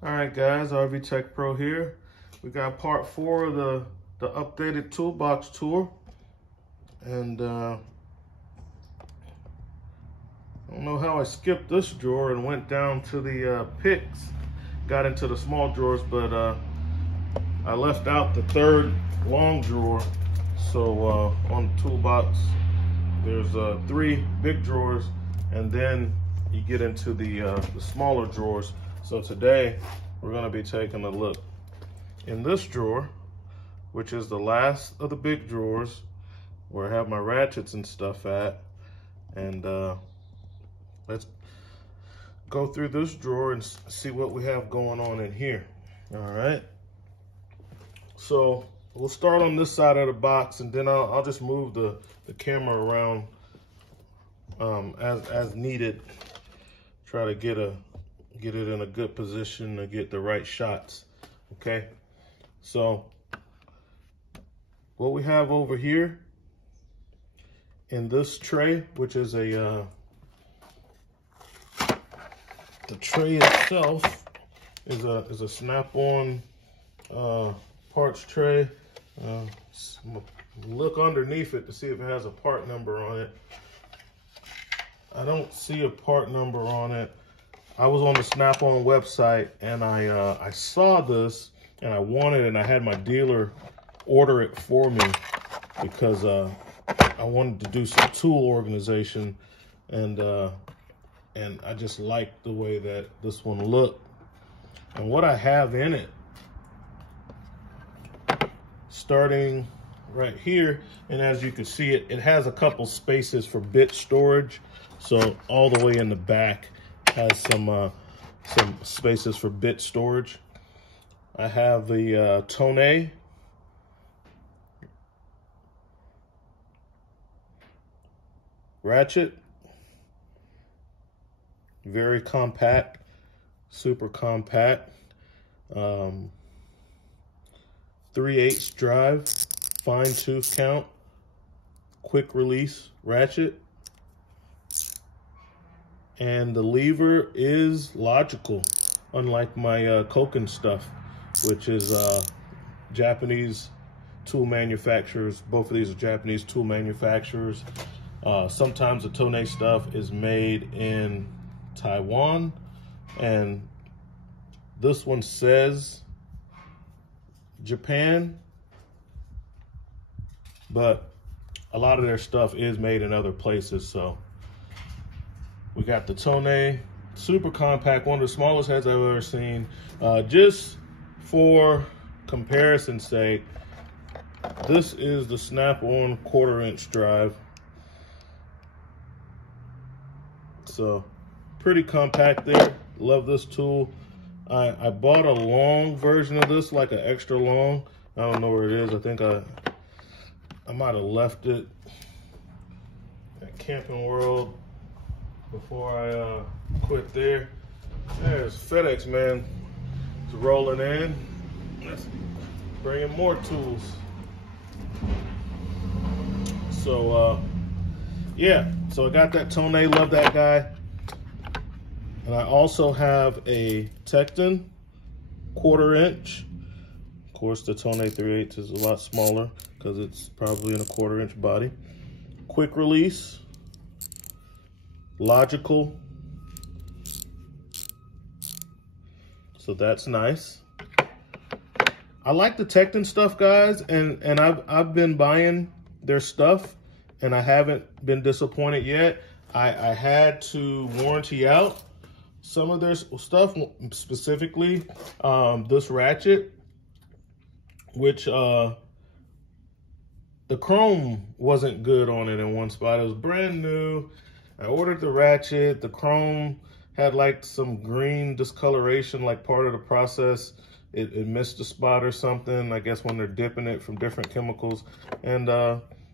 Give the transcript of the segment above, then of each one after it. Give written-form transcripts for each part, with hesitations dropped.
All right, guys, RV Tech Pro here. We got part 4 of the updated toolbox tour. And I don't know how I skipped this drawer and went down to the picks, got into the small drawers, but I left out the third long drawer. So on the toolbox, there's 3 big drawers, and then you get into the smaller drawers. So today we're going to be taking a look in this drawer, which is the last of the big drawers where I have my ratchets and stuff at. And let's go through this drawer and see what we have going on in here. All right. So we'll start on this side of the box, and then I'll just move the camera around as needed. Try to get it in a good position to get the right shots. Okay. So what we have over here in this tray, which is the tray itself is a snap-on parts tray. Look underneath it to see if it has a part number on it. I don't see a part number on it. I was on the Snap-on website and I saw this and I wanted it, and I had my dealer order it for me because I wanted to do some tool organization, and I just liked the way that this one looked. And what I have in it, starting right here, and as you can see, it has a couple spaces for bit storage. So all the way in the back has some spaces for bit storage. I have the Tone ratchet, very compact, super compact, 3/8 drive, fine tooth count, quick release ratchet. And the lever is logical, unlike my Koken stuff, which is Japanese tool manufacturers. Both of these are Japanese tool manufacturers. Sometimes the Tone stuff is made in Taiwan, and this one says Japan, but a lot of their stuff is made in other places. So we got the Tone, super compact, one of the smallest heads I've ever seen. Just for comparison's sake, this is the Snap-on 1/4" drive. So pretty compact there. Love this tool. I bought a long version of this, like an extra long. I don't know where it is. I think I might have left it at Camping World before I quit there. There's FedEx, man. It's rolling in. Let's bring in more tools. So yeah, so I got that Tone, love that guy. And I also have a Tecton 1/4". Of course, the Tone 3/8 is a lot smaller because it's probably in a 1/4" body. Quick release, logical. So that's nice. I like the Tecton stuff, guys, and I've been buying their stuff and I haven't been disappointed yet. I had to warranty out some of their stuff, specifically this ratchet, which the chrome wasn't good on it in one spot. It was brand new. I ordered the ratchet. The chrome had like some green discoloration, like part of the process. It missed a spot or something, I guess, when they're dipping it from different chemicals. And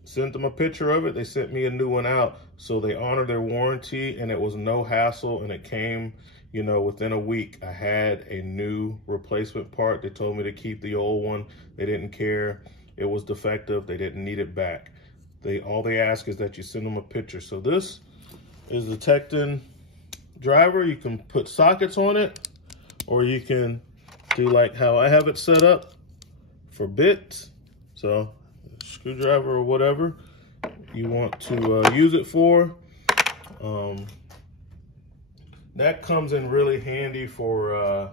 sent them a picture of it. They sent me a new one out. So they honored their warranty, and it was no hassle, and it came, you know, within a week. I had a new replacement part. They told me to keep the old one. They didn't care. It was defective. They didn't need it back. All they ask is that you send them a picture. So this is the Tecton driver. You can put sockets on it, or you can do like how I have it set up for bits. So screwdriver or whatever you want to use it for. That comes in really handy for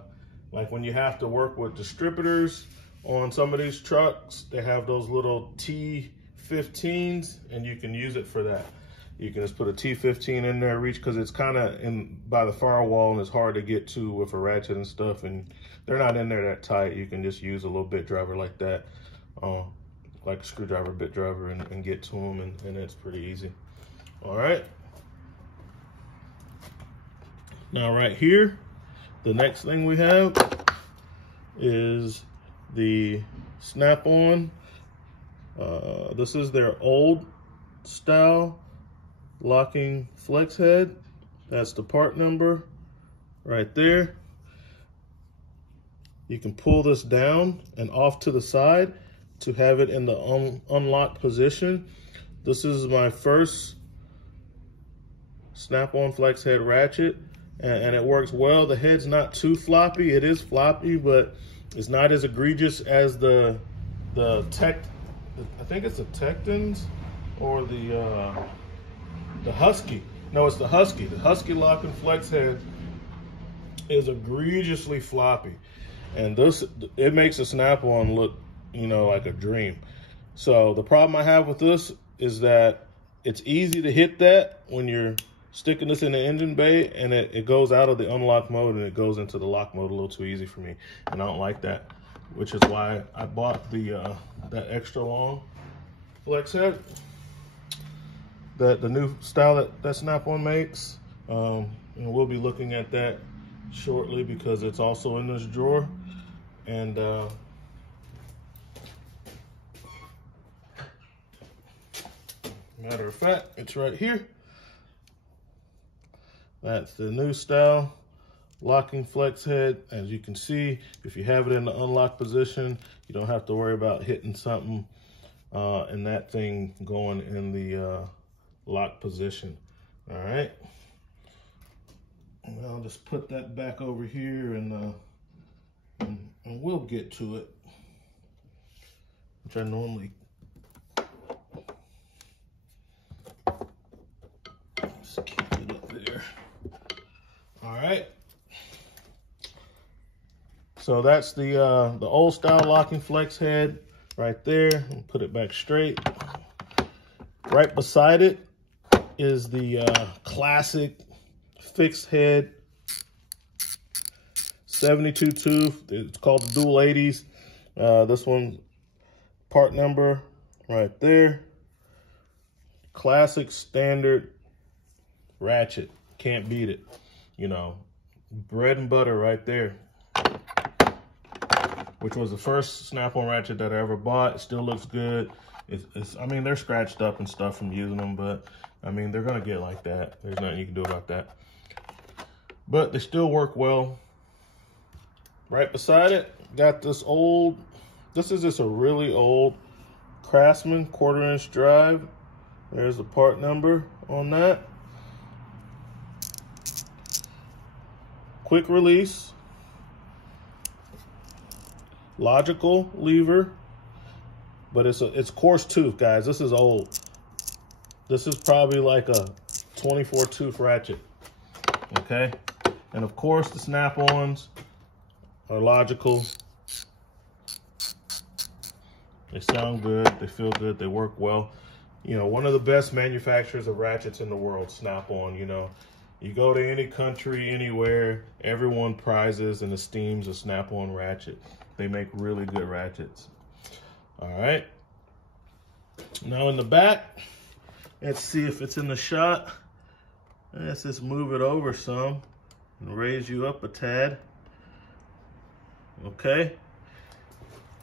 like when you have to work with distributors on some of these trucks. They have those little T15s and you can use it for that. You can just put a T15 in there, reach, because it's kind of in by the firewall and it's hard to get to with a ratchet and stuff, and they're not in there that tight. You can just use a little bit driver like that, like a screwdriver, bit driver, and get to them, and it's pretty easy. All right. Now right here, the next thing we have is the snap-on. This is their old style locking flex head. That's the part number right there. You can pull this down and off to the side to have it in the unlocked position. This is my first snap-on flex head ratchet, and it works well. The head's not too floppy. It is floppy, but it's not as egregious as the Tech. I think it's the Tectons or the Husky. No, it's the Husky. The Husky locking flex head is egregiously floppy, and it makes a snap-on look, you know, like a dream. So the problem I have with this is that it's easy to hit that when you're sticking this in the engine bay, and it goes out of the unlock mode and it goes into the lock mode a little too easy for me, and I don't like that, which is why I bought the that extra long flex head, the new style that Snap-on makes. And we'll be looking at that shortly because it's also in this drawer. And matter of fact, it's right here. That's the new style locking flex head. As you can see, if you have it in the unlock position, you don't have to worry about hitting something and that thing going in the lock position. All right. And I'll just put that back over here, and we'll get to it, which I normally just keep it up there. All right. So that's the old style locking flex head right there. I'll put it back straight. Right beside it is the classic fixed head 72 tooth. It's called the dual 80s. This one, part number right there. Classic standard ratchet. Can't beat it. You know, bread and butter right there. Which was the first Snap-on ratchet that I ever bought. It still looks good. I mean, they're scratched up and stuff from using them, but I mean, they're gonna get like that. There's nothing you can do about that. But they still work well. Right beside it, got this old, this is just a really old Craftsman 1/4" drive. There's the part number on that. Quick release. Logical lever, but it's coarse tooth, guys. This is old. This is probably like a 24 tooth ratchet. Okay, and of course the Snap-ons are logical. They sound good, they feel good, they work well. You know, one of the best manufacturers of ratchets in the world, Snap-on. You know, you go to any country, anywhere, everyone prizes and esteems a Snap-on ratchet. They make really good ratchets. All right. Now in the back, let's see if it's in the shot. Let's just move it over some and raise you up a tad. Okay.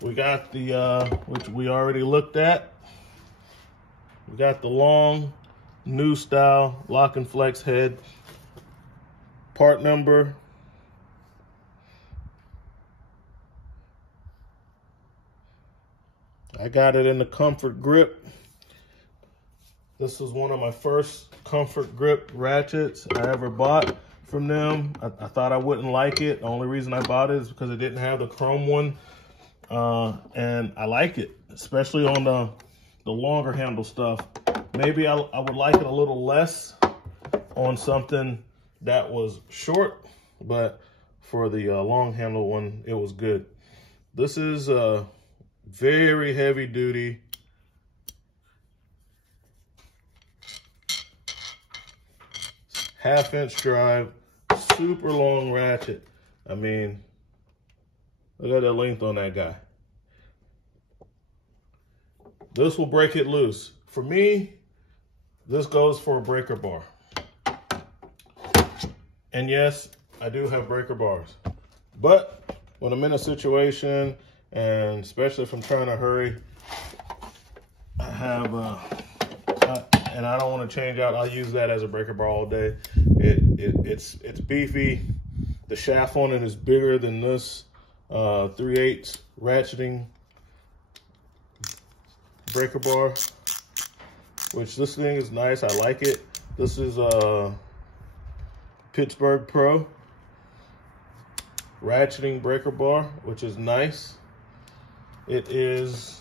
We got the, which we already looked at. We got the long, new style lock and flex head. Part number. I got it in the Comfort Grip. This was one of my first Comfort Grip ratchets I ever bought from them. I thought I wouldn't like it. The only reason I bought it is because it didn't have the chrome one. And I like it, especially on the longer handle stuff. Maybe I would like it a little less on something that was short, but for the long handle one, it was good. This is a very heavy duty. Half-inch drive, super long ratchet. I mean, look at the length on that guy. This will break it loose. For me, this goes for a breaker bar. And yes, I do have breaker bars. But when I'm in a situation, and especially if I'm trying to hurry, I have and I don't want to change out, I'll use that as a breaker bar all day. It's beefy. The shaft on it is bigger than this 3/8 ratcheting breaker bar, which this thing is nice. I like it. This is a Pittsburgh Pro ratcheting breaker bar, which is nice. It is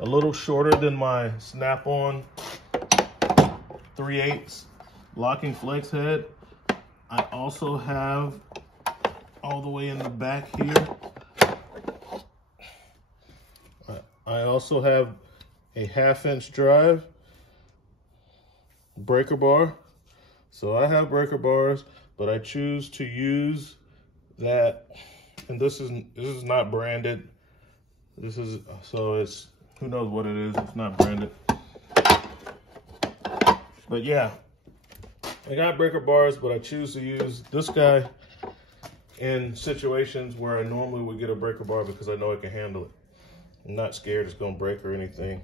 a little shorter than my snap-on 3/8 locking flex head. I also have, all the way in the back here, I also have a 1/2-inch drive breaker bar. So I have breaker bars, but I choose to use that, and this is not branded. This is, so it's, who knows what it is, it's not branded. But yeah, I got breaker bars, but I choose to use this guy in situations where I normally would get a breaker bar because I know it can handle it. I'm not scared it's gonna break or anything.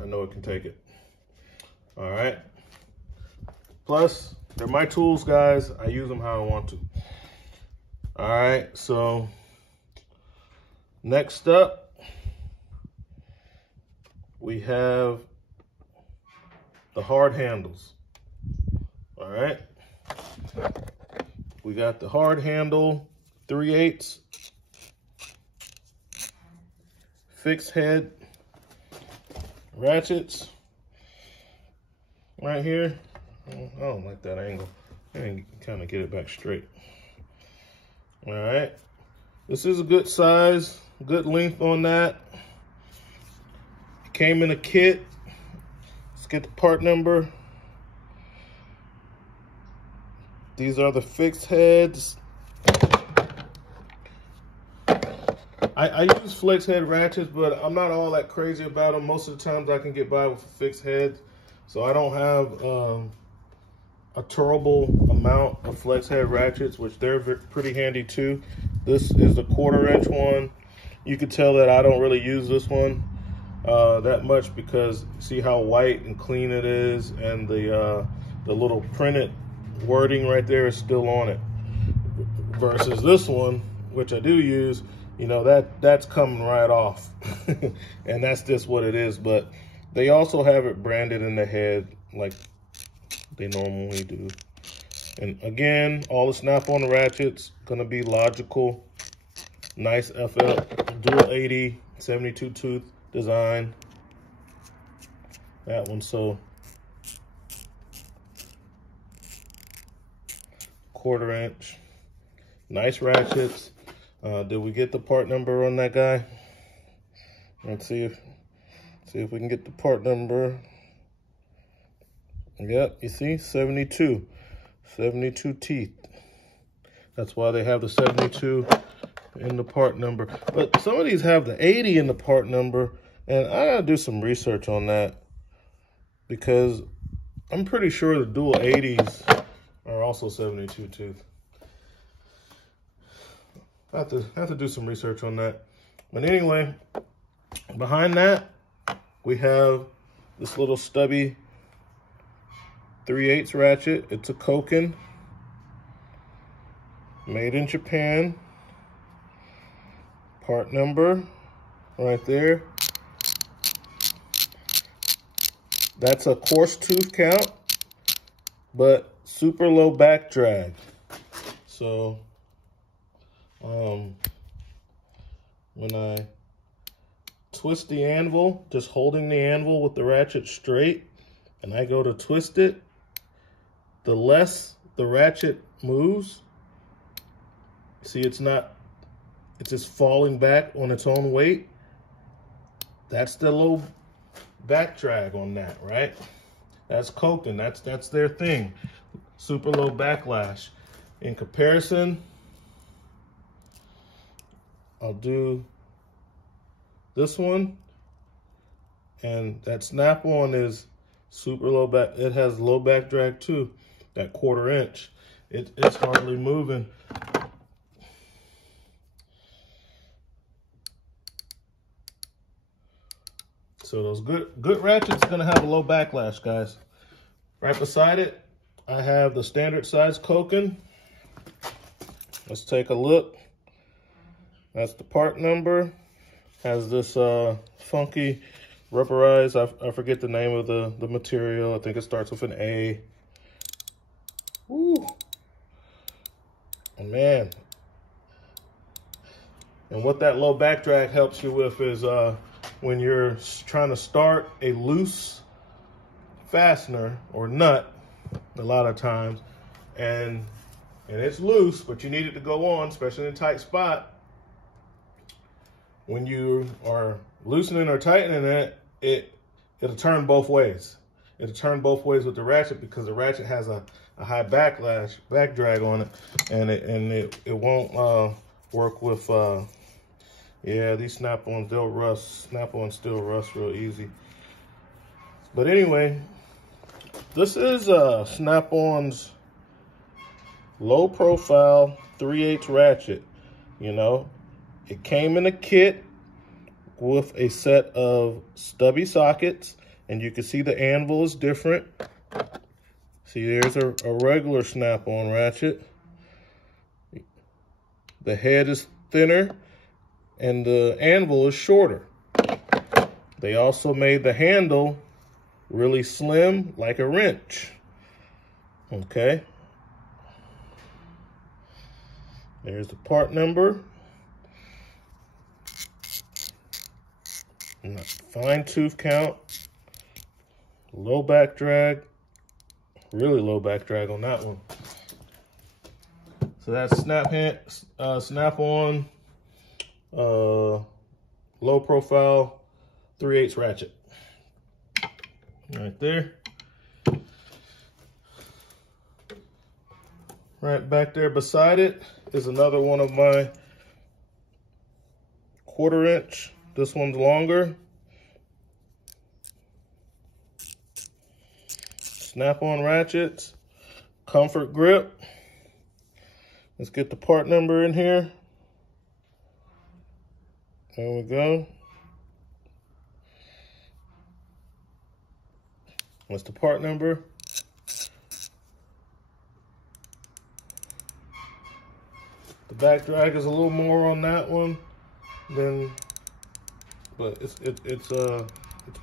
I know it can take it. All right. Plus, they're my tools, guys. I use them how I want to. All right, so next up, we have the hard handles. All right. We got the hard handle 3/8 fixed head ratchets right here. I don't like that angle. I can kind of get it back straight. All right. This is a good size, good length on that. It came in a kit. Let's get the part number. These are the fixed heads. I use flex head ratchets, but I'm not all that crazy about them. Most of the times I can get by with fixed heads. So I don't have a terrible amount of flex head ratchets, which they're pretty handy too. This is the 1/4-inch one. You can tell that I don't really use this one that much because see how white and clean it is, and the little printed wording right there is still on it. Versus this one, which I do use, you know, that's coming right off. And that's just what it is. But they also have it branded in the head like they normally do. And again, all the snap-on ratchets gonna be logical. Nice FL dual 80 72 tooth design. That one, so 1/4-inch. Nice ratchets. Did we get the part number on that guy? Let's see if we can get the part number. Yep, you see, 72 teeth. That's why they have the 72 in the part number. But some of these have the 80 in the part number, and I gotta do some research on that because I'm pretty sure the dual 80s are also 72 tooth. I have to do some research on that. But anyway, behind that, we have this little stubby 3/8 ratchet. It's a Koken, made in Japan. Part number right there. That's a coarse tooth count, but super low back drag. So when I twist the anvil, just holding the anvil with the ratchet straight, and I go to twist it, the less the ratchet moves, see it's just falling back on its own weight. That's the low back drag on that, right? That's Koken, that's their thing. Super low backlash. In comparison, I'll do this one, and that snap-on is super low back. It has low back drag too, that 1/4 inch. It's hardly moving. So those good ratchets are gonna have a low backlash, guys. Right beside it, I have the standard size Koken. Let's take a look. That's the part number. Has this funky rubberized, I forget the name of the material. I think it starts with an A. Woo. And man. And what that low back drag helps you with is when you're trying to start a loose fastener or nut, a lot of times, and it's loose, but you need it to go on, especially in a tight spot. When you are loosening or tightening it, it'll turn both ways. It'll turn both ways with the ratchet because the ratchet has a high back drag on it, and it won't work with. Yeah, these snap-ons, they'll rust. Snap-ons still rust real easy. But anyway, this is Snap-on's low profile 3/8 ratchet. You know, it came in a kit with a set of stubby sockets, and you can see the anvil is different. See, there's a regular Snap-on ratchet. The head is thinner, and the anvil is shorter. They also made the handle really slim, like a wrench. Okay. There's the part number. Fine tooth count. Low back drag. Really low back drag on that one. So that's Snap-on low profile 3/8 ratchet. Right there. Right back there beside it is another one of my 1/4 inch. This one's longer. Snap-on ratchets, comfort grip. Let's get the part number in here. There we go. What's the part number? The back drag is a little more on that one than, but it's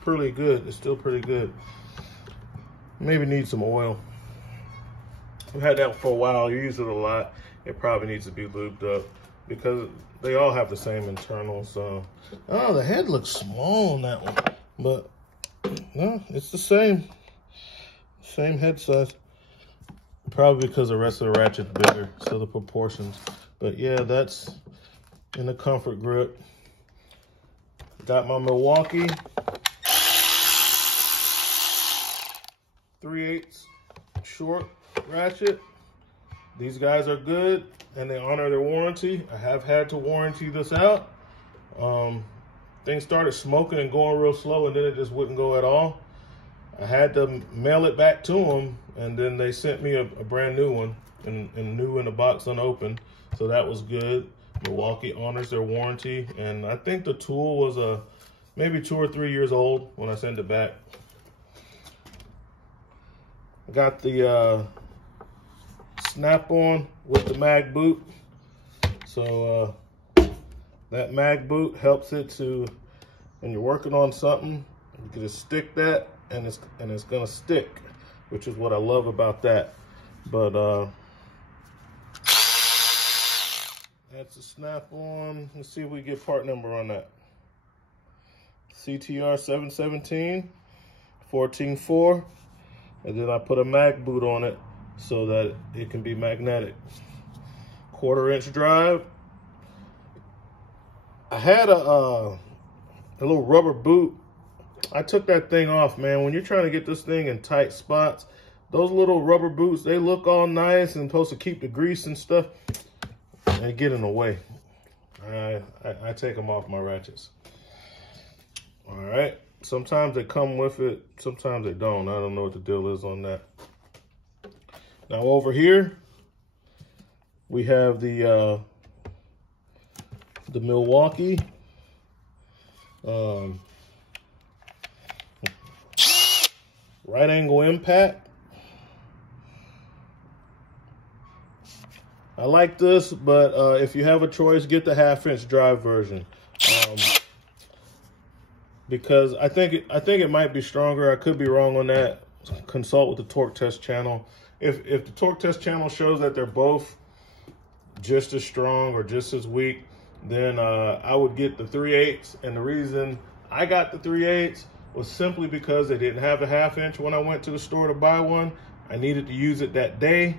pretty good. It's still pretty good. Maybe needs some oil. I've had that for a while. You use it a lot. It probably needs to be lubed up because they all have the same internals. Oh, the head looks small on that one, but no, it's the same head size. Probably because the rest of the ratchet's bigger, so the proportions. But yeah, that's in the comfort grip. Got my Milwaukee 3/8 short ratchet. These guys are good and they honor their warranty. I have had to warranty this out. Things started smoking and going real slow, and then it just wouldn't go at all. I had to mail it back to them, and then they sent me a brand new one, and new in the box unopened. So that was good. Milwaukee honors their warranty, and I think the tool was maybe 2 or 3 years old when I sent it back. I got the Snap-on with the mag boot. So that mag boot helps it to, when you're working on something, you can just stick that and it's gonna stick, which is what I love about that. But that's a snap-on. Let's see if we get part number on that. CTR 717 14.4, and then I put a mag boot on it so that it can be magnetic. 1/4-inch drive. I had a little rubber boot. I took that thing off, man. When you're trying to get this thing in tight spots, those little rubber boots, they look all nice and supposed to keep the grease and stuff. They get in the way. I take them off my ratchets. All right. Sometimes they come with it, sometimes they don't. I don't know what the deal is on that. Now over here, we have the Milwaukee right angle impact. I like this, but if you have a choice, get the 1/2-inch drive version. Because I think it might be stronger. I could be wrong on that. Consult with the torque test channel. If the torque test channel shows that they're both just as strong or just as weak, then I would get the 3/8. And the reason I got the 3/8 was simply because they didn't have the 1/2-inch when I went to the store to buy one. I needed to use it that day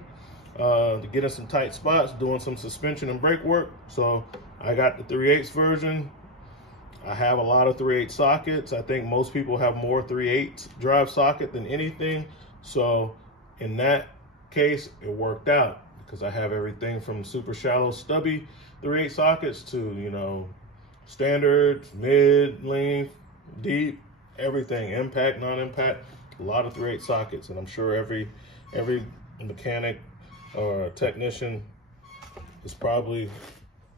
to get in some tight spots, doing some suspension and brake work. So I got the 3/8 version. I have a lot of 3/8 sockets. I think most people have more 3/8 drive socket than anything. So in that case, it worked out because I have everything from super shallow stubby 3/8 sockets to, you know, standard, mid, length, deep, everything, impact, non-impact, a lot of 3/8 sockets. And I'm sure every mechanic or technician is probably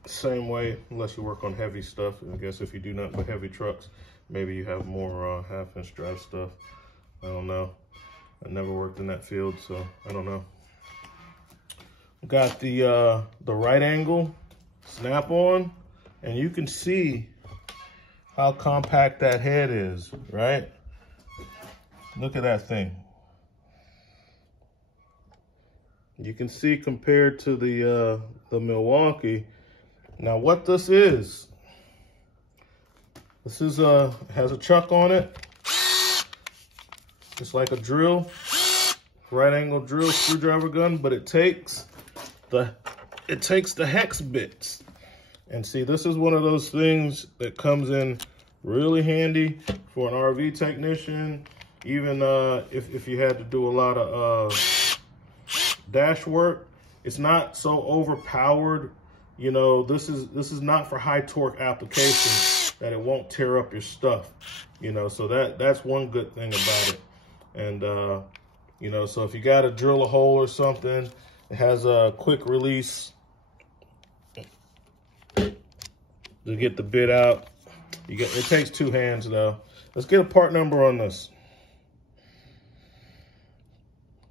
the same way, unless you work on heavy stuff. I guess if you do nothing but heavy trucks, maybe you have more 1/2-inch drive stuff. I don't know. I never worked in that field, so I don't know. Got the right angle snap-on, and you can see how compact that head is, right? Look at that thing. You can see compared to the Milwaukee. Now what this is has a chuck on it. It's like a drill, right angle drill, screwdriver gun, but it takes the hex bits. And see, this is one of those things that comes in really handy for an RV technician, even if you had to do a lot of dash work. It's not so overpowered. You know, this is not for high torque applications that it won't tear up your stuff. You know, so that's one good thing about it. And you know, so if you got to drill a hole or something, it has a quick release to get the bit out. It takes 2 hands though. Let's get a part number on this.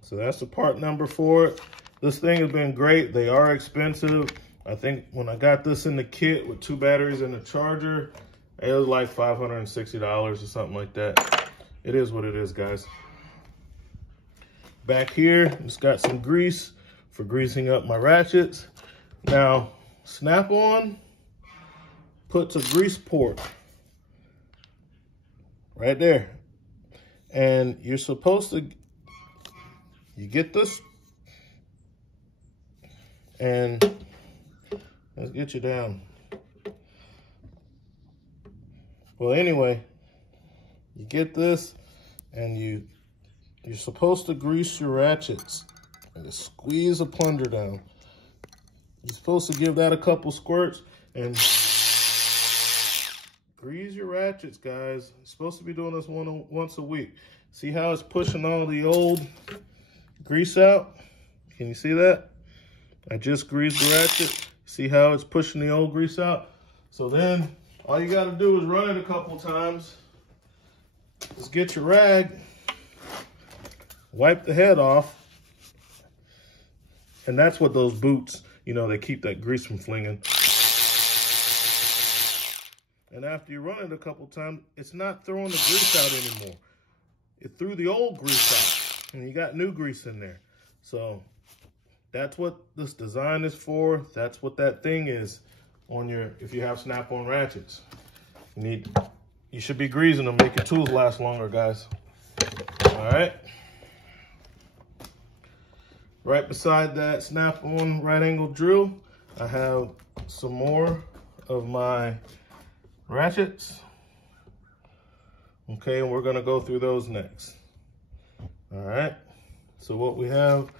So that's the part number for it. This thing has been great. They are expensive. I think when I got this in the kit with 2 batteries and a charger, it was like $560 or something like that. It is what it is, guys. Back here, it's got some grease for greasing up my ratchets. Now, Snap-on puts a grease port right there. And you're supposed to, you get this, and let's get you down. Well, anyway, you get this, and you're supposed to grease your ratchets and just squeeze a plunger down. You're supposed to give that a couple squirts and grease your ratchets, guys. You're supposed to be doing this once a week. See how it's pushing all the old grease out? Can you see that? I just greased the ratchet. See how it's pushing the old grease out? So then all you got to do is run it a couple times. Just get your rag, wipe the head off, and that's what those boots, you know, they keep that grease from flinging. And after you run it a couple times, it's not throwing the grease out anymore. It threw the old grease out, and you got new grease in there. So that's what this design is for. That's what that thing is on your, if you have snap-on ratchets. You should be greasing them, make your tools last longer, guys. All right. Right beside that snap-on right angle drill, I have some more of my ratchets. Okay, and we're gonna go through those next. All right, so what we have,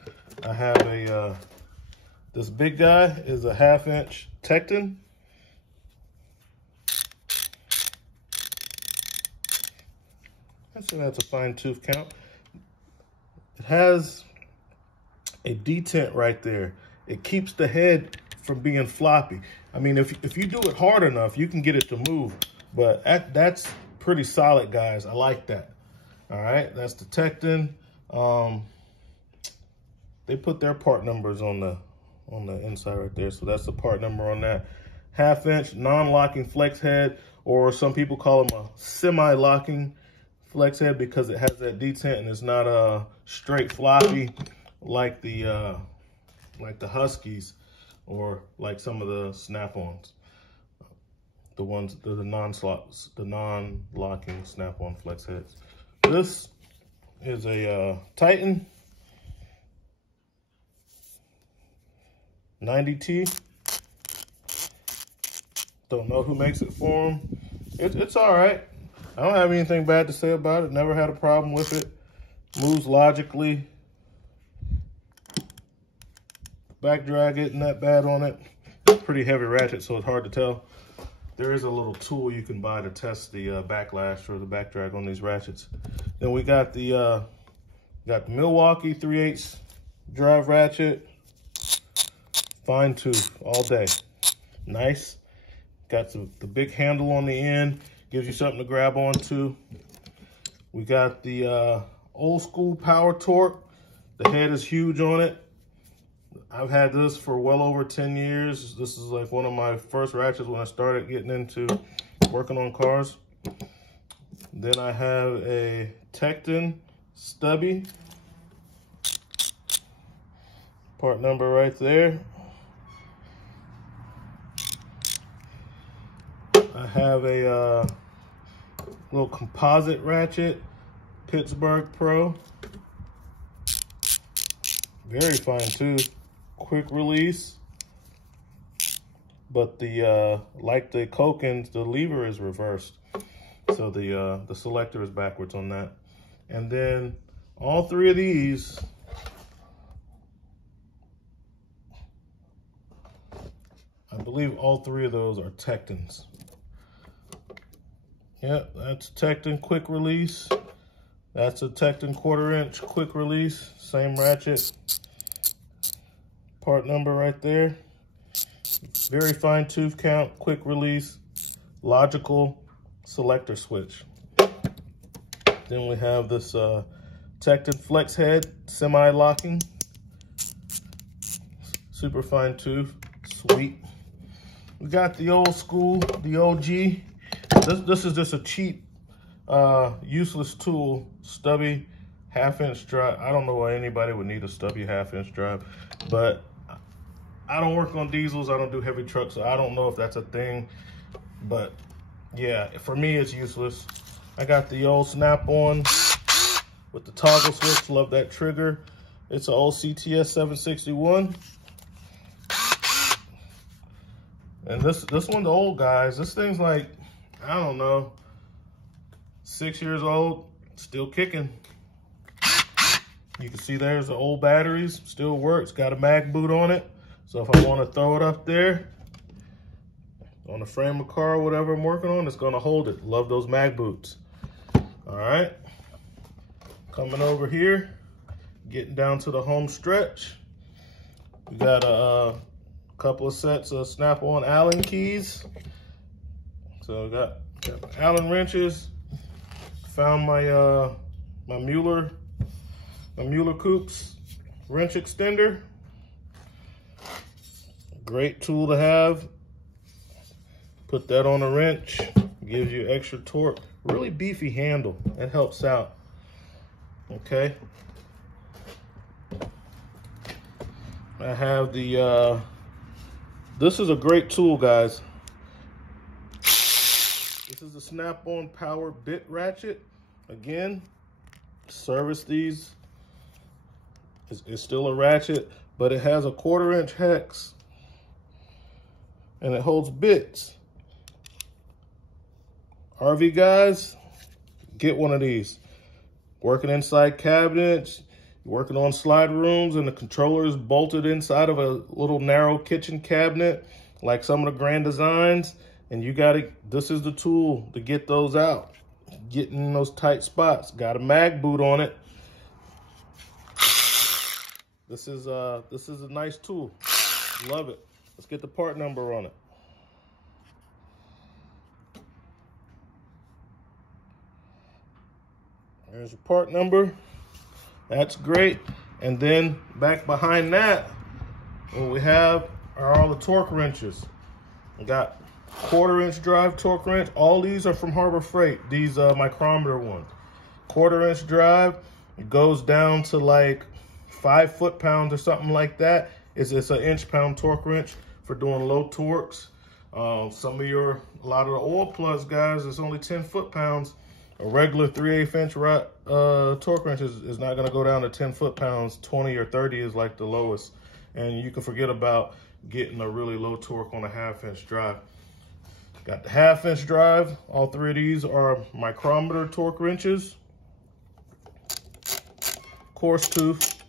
I have a, this big guy is a 1/2" Tecton. So that's a fine tooth count. It has a detent right there. It keeps the head from being floppy. I mean, if you do it hard enough, you can get it to move, but that's pretty solid, guys. I like that. All right, that's the Tecton. They put their part numbers on the inside right there, so that's the part number on that. 1/2" non-locking flex head, or some people call them a semi-locking flex head because it has that detent and it's not a straight floppy like the Huskies or like some of the snap-ons. The ones, the non-locking snap-on flex heads. This is a Titan 90T. Don't know who makes it for them. It's all right. I don't have anything bad to say about it. Never had a problem with it. Moves logically. Back drag isn't that bad on it. Pretty heavy ratchet, so it's hard to tell. There is a little tool you can buy to test the backlash or the back drag on these ratchets. Then we got the Milwaukee 3/8 drive ratchet. Fine tooth all day. Nice. Got the big handle on the end. Gives you something to grab onto. We got the old school power torque. The head is huge on it. I've had this for well over 10 years. This is like one of my first ratchets when I started getting into working on cars. Then I have a Tecton stubby. Part number right there. I have a little composite ratchet, Pittsburgh Pro. Very fine tooth, quick release. But like the Kokins, the lever is reversed. So the selector is backwards on that. And then all three of these, I believe all three of those are Tectons. Yep, that's Tecton quick release. That's a Tecton 1/4" quick release. Same ratchet. Part number right there. Very fine tooth count, quick release, logical selector switch. Then we have this Tecton flex head, semi-locking. Super fine tooth, sweet. We got the old school, the OG. This is just a cheap, useless tool, stubby 1/2" drive. I don't know why anybody would need a stubby 1/2" drive, but I don't work on diesels. I don't do heavy trucks, so I don't know if that's a thing. But yeah, for me, it's useless. I got the old snap-on with the toggle switch. Love that trigger. It's an old CTS 761. And this one, the old guys, this thing's like, I don't know, 6 years old, still kicking. You can see there's the old batteries, still works, got a mag boot on it. So if I want to throw it up there on the frame of car or whatever I'm working on, it's going to hold it. Love those mag boots. All right, coming over here, getting down to the home stretch. We got a couple of sets of snap-on Allen keys. So I got Allen wrenches. Found my my Mueller Coops wrench extender. Great tool to have. Put that on a wrench. Gives you extra torque. Really beefy handle. That helps out. Okay. I have the, this is a great tool, guys. This is a snap-on power bit ratchet. Again, service these. It's still a ratchet, but it has a 1/4 inch hex and it holds bits. RV guys, get one of these. Working inside cabinets, working on slide rooms, and the controller is bolted inside of a little narrow kitchen cabinet, like some of the Grand Designs, and you gotta, this is the tool to get those out. Get in those tight spots. Got a mag boot on it. This is a nice tool. Love it. Let's get the part number on it. There's your part number. That's great. And then back behind that, what we have are all the torque wrenches. We got 1/4 inch drive torque wrench. All these are from Harbor Freight. These micrometer ones. 1/4 inch drive. It goes down to like 5 foot-pounds or something like that. It's an inch-pound torque wrench for doing low torques. A lot of the oil plus guys, it's only 10 foot-pounds. A regular 3/8 inch torque wrench is not going to go down to 10 foot-pounds. 20 or 30 is like the lowest. And you can forget about getting a really low torque on a 1/2 inch drive. Got the 1/2 inch drive. All three of these are micrometer torque wrenches. Coarse tooth.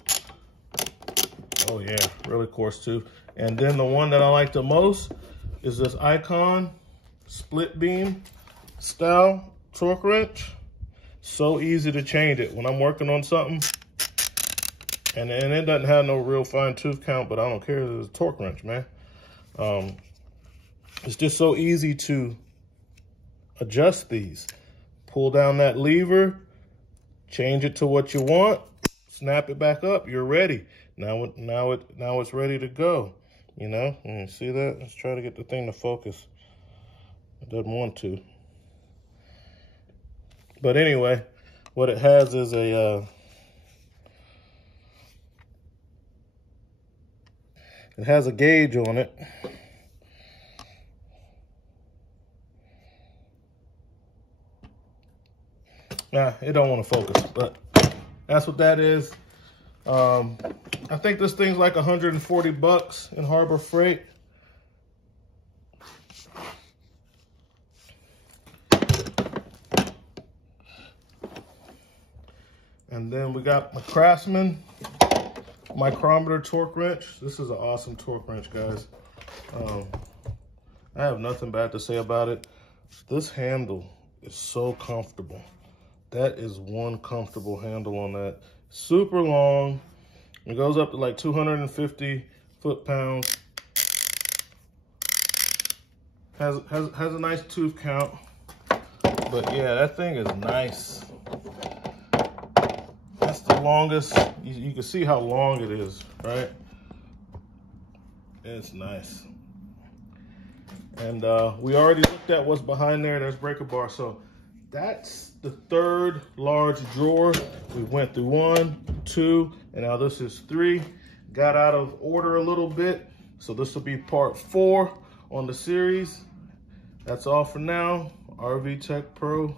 Oh yeah, really coarse tooth. And then the one that I like the most is this Icon split beam style torque wrench. So easy to change it when I'm working on something. And it doesn't have no real fine tooth count, but I don't care. It's a torque wrench, man. It's just so easy to adjust these. Pull down that lever, change it to what you want, snap it back up, you're ready. Now it's ready to go. You know, you see that? Let's try to get the thing to focus. It doesn't want to. But anyway, what it has is it has a gauge on it. Nah, it don't want to focus, but that's what that is. I think this thing's like 140 bucks in Harbor Freight. And then we got the Craftsman micrometer torque wrench. This is an awesome torque wrench, guys. I have nothing bad to say about it. This handle is so comfortable. That is one comfortable handle on that. Super long. It goes up to like 250 foot-pounds. Has a nice tooth count. But yeah, that thing is nice. That's the longest. You can see how long it is, right? It's nice. And we already looked at what's behind there. There's breaker bar. So that's the third large drawer. We went through 1, 2, and now this is 3. Got out of order a little bit. So this will be part 4 on the series. That's all for now. RV Tech Pro